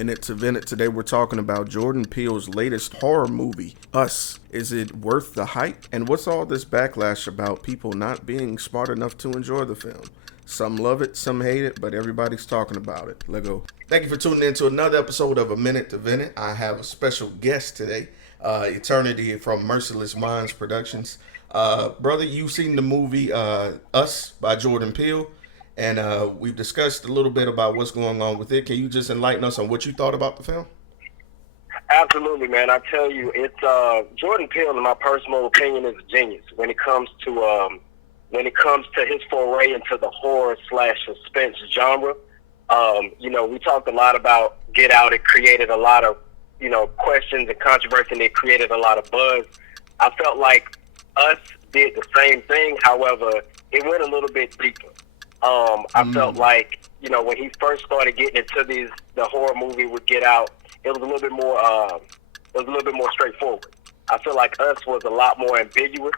Minute to Minute. Today we're talking about Jordan Peele's latest horror movie, Us. Is it worth the hype? And what's all this backlash about people not being smart enough to enjoy the film? Some love it, some hate it, but everybody's talking about it. Let's go. Thank you for tuning in to another episode of A Minute to Minute. I have a special guest today, Eternity from Merciless Mindz Productions. Brother, you've seen the movie Us by Jordan Peele. And we've discussed a little bit about what's going on with it. Can you just enlighten us on what you thought about the film? Absolutely, man. I tell you, it's Jordan Peele, in my personal opinion, is a genius when it comes to his foray into the horror / suspense genre. We talked a lot about Get Out. It created a lot of questions and controversy, and it created a lot of buzz. I felt like Us did the same thing. However, it went a little bit deeper. I felt like, when he first started getting into the horror movie with Get Out, it was a little bit more straightforward. I feel like Us was a lot more ambiguous.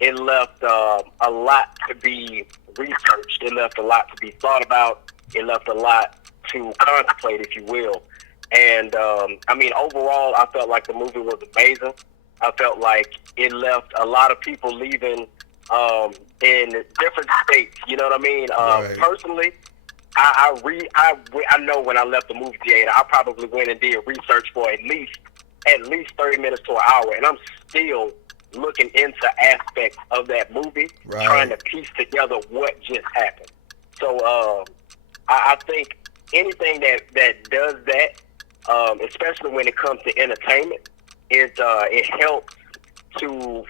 It left a lot to be researched. It left a lot to be thought about. It left a lot to contemplate, if you will. And, overall, I felt like the movie was amazing. I felt like it left a lot of people leaving in different states, you know what I mean? Right. Personally, I know when I left the movie theater, I probably went and did research for at least 30 minutes to an hour, and I'm still looking into aspects of that movie, right, trying to piece together what just happened. So I think anything that does that, especially when it comes to entertainment, it helps to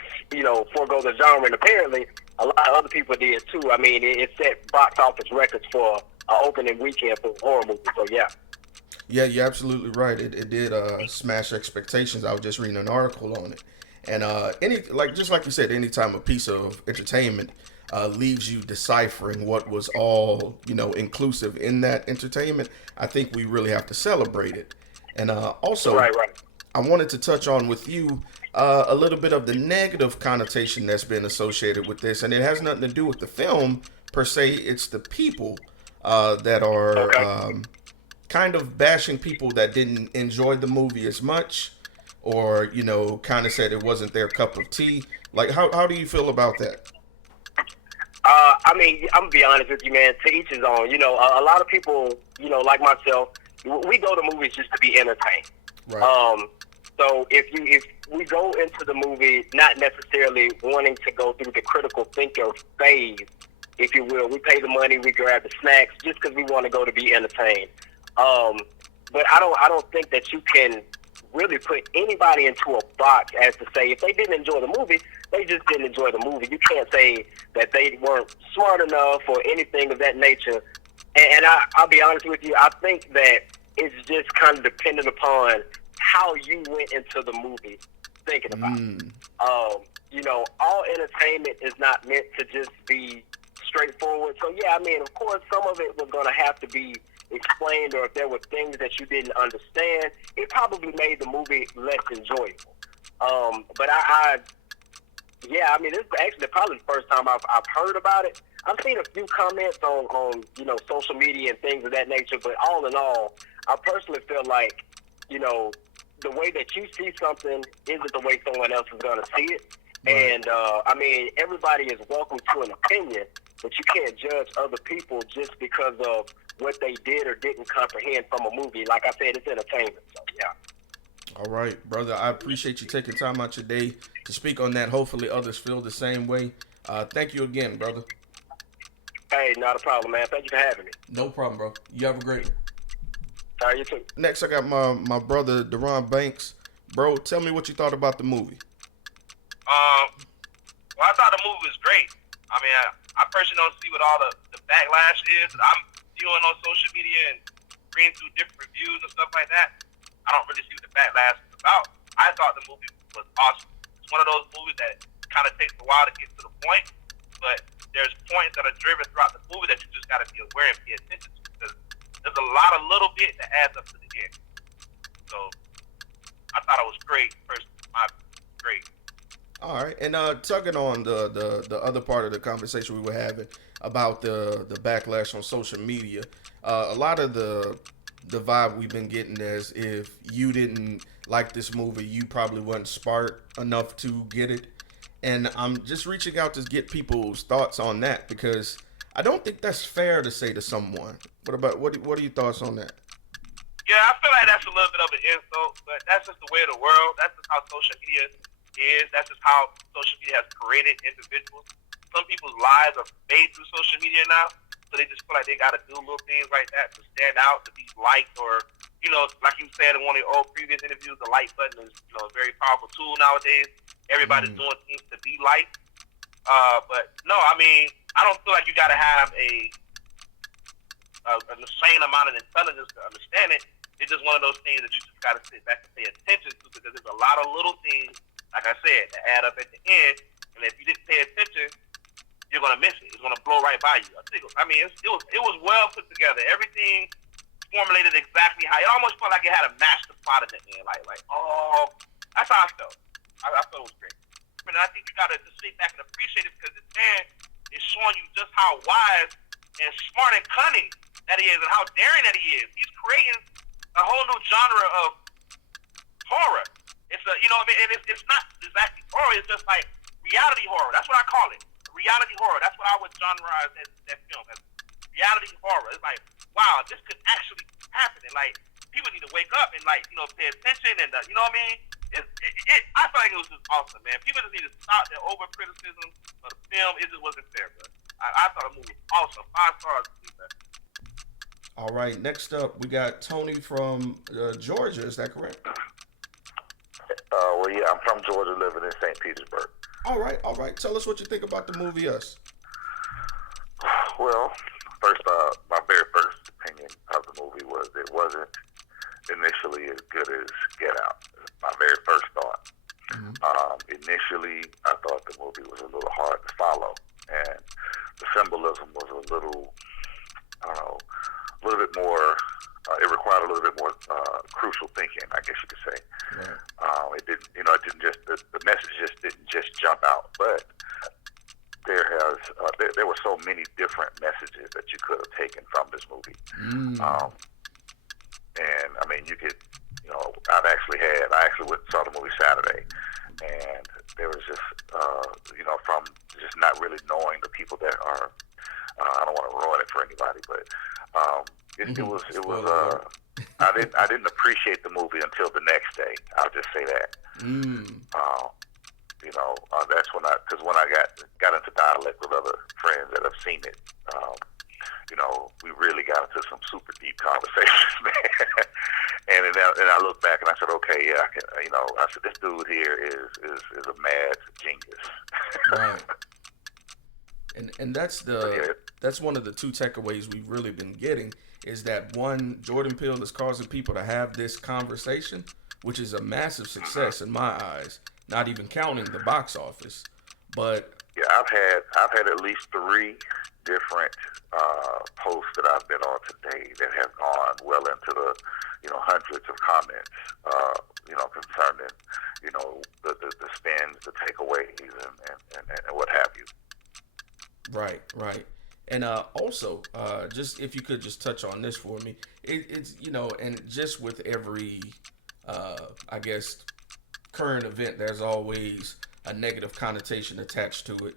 forego the genre, and apparently a lot of other people did too. I mean, it set box office records for an opening weekend for horror movies. So yeah, you're absolutely right. It did smash expectations. I was just reading an article on it, and just like you said, anytime a piece of entertainment leaves you deciphering what was all inclusive in that entertainment, I think we really have to celebrate it. And also, right. I wanted to touch on with you a little bit of the negative connotation that's been associated with this, and it has nothing to do with the film per se. It's the people that are kind of bashing people that didn't enjoy the movie as much, or kind of said it wasn't their cup of tea. Like, how do you feel about that? I'm gonna be honest with you, man. To each his own. A lot of people, like myself, we go to movies just to be entertained. Right. So if we go into the movie not necessarily wanting to go through the critical thinker phase, if you will, we pay the money, we grab the snacks just because we want to go to be entertained. But I don't think that you can really put anybody into a box as to say if they didn't enjoy the movie, they just didn't enjoy the movie. You can't say that they weren't smart enough or anything of that nature. And I'll be honest with you, I think that it's just kind of dependent upon how you went into the movie thinking about it. All entertainment is not meant to just be straightforward. So yeah, of course, some of it was going to have to be explained, or if there were things that you didn't understand, it probably made the movie less enjoyable. But this is actually probably the first time I've heard about it. I've seen a few comments on social media and things of that nature, but all in all, I personally feel like the way that you see something isn't the way someone else is going to see it. Right. And everybody is welcome to an opinion, but you can't judge other people just because of what they did or didn't comprehend from a movie. Like I said, it's entertainment. So yeah. All right, brother. I appreciate you taking time out your day to speak on that. Hopefully others feel the same way. Thank you again, brother. Hey, not a problem, man. Thank you for having me. No problem, bro. You have a great one. All right, you too. Next, I got my brother, Deron Banks. Bro, tell me what you thought about the movie. Well, I thought the movie was great. I personally don't see what all the backlash is. I'm viewing on social media and reading through different reviews and stuff like that. I don't really see what the backlash is about. I thought the movie was awesome. It's one of those movies that kind of takes a while to get to the point, but there's points that are driven throughout the movie that you just got to be aware and pay attention to, because there's a lot of little bit that adds up to the end. So I thought it was great. Great. All right, and tugging on the other part of the conversation we were having about the backlash on social media, a lot of the the vibe we've been getting as if you didn't like this movie, you probably wasn't smart enough to get it. And I'm just reaching out to get people's thoughts on that because I don't think that's fair to say to someone. What are your thoughts on that? Yeah, I feel like that's a little bit of an insult, but that's just the way of the world. That's just how social media is. That's just how social media has created individuals. Some people's lives are made through social media now, so they just feel like they got to do little things like that to stand out, to be liked, or, you know, like you said in one of your old previous interviews, the like button is, you know, a very powerful tool nowadays. Everybody's doing things to be liked. But no, I mean, I don't feel like you got to have an insane amount of intelligence to understand it. It's just one of those things that you just got to sit back and pay attention to because there's a lot of little things, like I said, that add up at the end. And if you didn't pay attention, you're gonna miss it. It's gonna blow right by you. I mean, it was well put together. Everything formulated exactly how. It almost felt like it had a master plot at the end. Like oh, that's how I felt. I felt it was great. I mean, I think you gotta just sit back and appreciate it because this man is showing you just how wise and smart and cunning that he is, and how daring that he is. He's creating a whole new genre of horror. It's a, you know what I mean? And it's not exactly horror. It's just like reality horror. That's what I call it. Reality horror. That's what I would genreize that film as. Reality horror. It's like, wow, this could actually happen. And like, people need to wake up and like, you know, pay attention and you know what I mean? I feel like it was just awesome, man. People just need to stop their over criticism of the film. It just wasn't fair, bro. I thought the movie was awesome. 5 stars. All right, next up, we got Tony from Georgia. Is that correct? Well, yeah, I'm from Georgia, living in St. Petersburg. All right. Tell us what you think about the movie Us. Well, first, my very first opinion of the movie was it wasn't initially as good as Get Out. My very first thought. Initially, I thought the movie was a little hard to follow, and the symbolism was a little, I don't know, a little bit more. It required a little bit more crucial thinking, I guess you could say. Right. It didn't, you know, it didn't just the message just didn't just jump out, but there were so many different messages that you could have taken from this movie. And I mean, you could, you know, I actually went and saw the movie Saturday, and there was just, you know, from just not really knowing the people that are, I don't want to ruin it for anybody, but I didn't appreciate the movie until the next day. I'll just say that. You know, that's when I got into dialect with other friends that have seen it. You know, we really got into some super deep conversations, man. And I look back and I said, okay, yeah, I can. You know, I said this dude here is a mad genius. Right. And that's one of the two takeaways we've really been getting is that one, Jordan Peele is causing people to have this conversation, which is a massive success in my eyes. Not even counting the box office, but yeah, I've had at least 3 different posts that I've been on today that have gone well into the, you know, hundreds of comments, you know, concerning, you know, the spins, the takeaways, and what have you. Right. And also, just if you could just touch on this for me, it's, you know, and just with every, I guess, current event, there's always a negative connotation attached to it.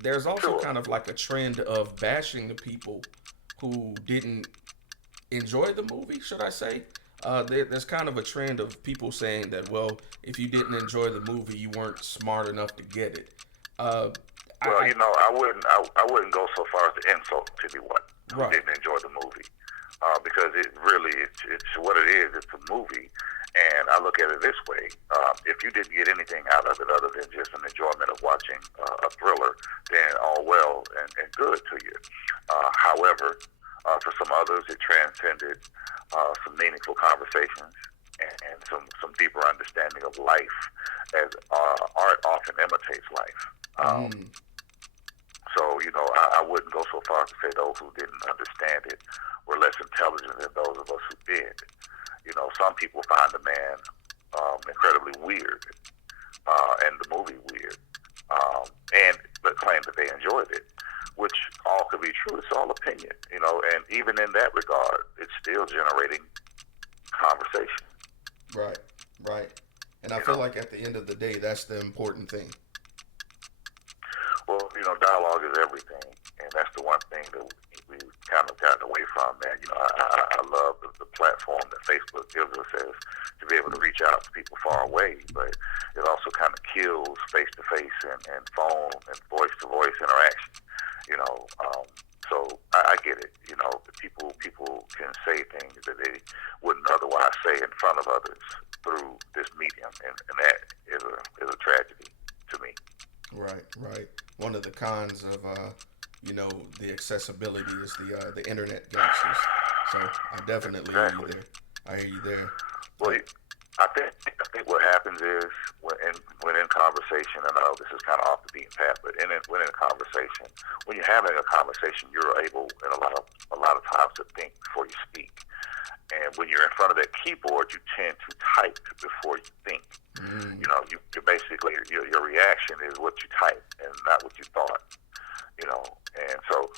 There's also kind of like a trend of bashing the people who didn't enjoy the movie, should I say. There's kind of a trend of people saying that, well, if you didn't enjoy the movie, you weren't smart enough to get it. Well, you know, I wouldn't go so far as to insult anyone who didn't enjoy the movie, because it's what it is. It's a movie, and I look at it this way: if you didn't get anything out of it other than just an enjoyment of watching a thriller, then all well and good to you. However, for some others, it transcended some meaningful conversations and some deeper understanding of life, as art often imitates life. So, you know, I wouldn't go so far as to say those who didn't understand it were less intelligent than those of us who did. You know, some people find the man incredibly weird, and the movie weird, but claim that they enjoyed it. which all could be true. It's all opinion, you know, and even in that regard, it's still generating conversation. Right. And I feel like at the end of the day, that's the important thing. Well, you know, dialogue is everything, and that's the one thing that we've kind of gotten away from, man. You know, I love the platform that Facebook gives us as to be able to reach out to people far away, but it also kind of kills face-to-face and phone and voice-to-voice interaction, you know. So I get it, you know. People can say things that they wouldn't otherwise say in front of others through this medium, and that is a tragedy to me. Right. One of the cons of you know, the accessibility is the internet gangsters. So I definitely hear you there. I hear you there. Well, I think what happens is when in conversation, and I know this is kind of off the beaten path, but when in conversation, when you're having a conversation, you're able in a lot of times to think before you speak. And when you're in front of that keyboard, you tend to type before you think. You know, you basically your reaction is what you type and not what you thought. You know, and so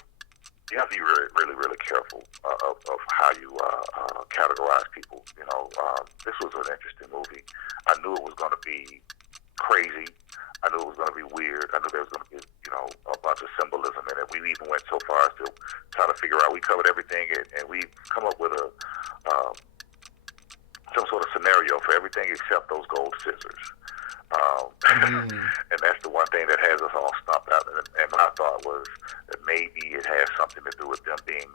you have to be really, really, really careful of how you categorize people. You know, this was an interesting movie. I knew it was going to be crazy. I knew it was going to be weird. I knew there was going to be, you know, a bunch of symbolism in it. We even went so far as to try to figure out. We covered everything, and we come up with some sort of scenario for everything except those gold scissors. And that's the one thing that has us all stumped out. And my thought was that maybe it has something to do with them being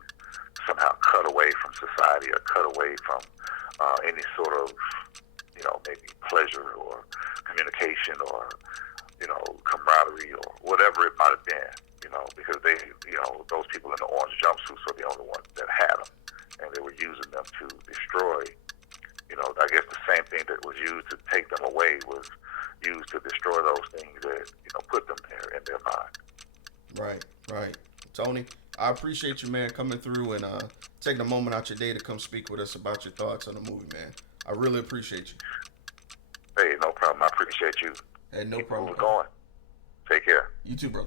somehow cut away from society or cut away from any sort of, you know, maybe pleasure or communication or, you know, camaraderie or whatever it might have been, you know, because they, you know, those people in the orange jumpsuits are the only ones that had them, and they were using them to destroy. You know, I guess the same thing that was used to take them away was used to destroy those things that, you know, put them there in their mind. Right. Tony, I appreciate you, man, coming through and taking a moment out your day to come speak with us about your thoughts on the movie, man. I really appreciate you. Hey, no problem. I appreciate you. Hey, no Keep problem. moving going. Take care. You too, bro.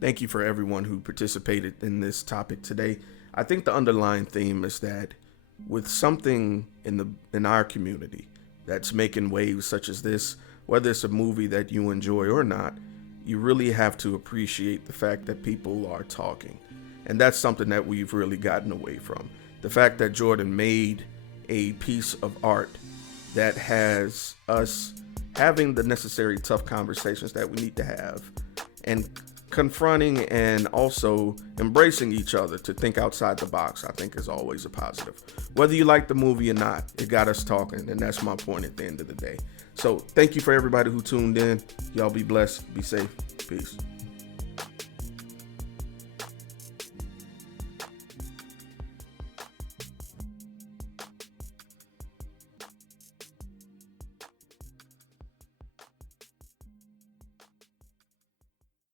Thank you for everyone who participated in this topic today. I think the underlying theme is that with something in our community that's making waves such as this, whether it's a movie that you enjoy or not, you really have to appreciate the fact that people are talking. And that's something that we've really gotten away from. The fact that Jordan made a piece of art that has us having the necessary tough conversations that we need to have, and confronting and also embracing each other to think outside the box, I think is always a positive. Whether you like the movie or not, it got us talking, and that's my point at the end of the day. So thank you for everybody who tuned in. Y'all be blessed, be safe, peace.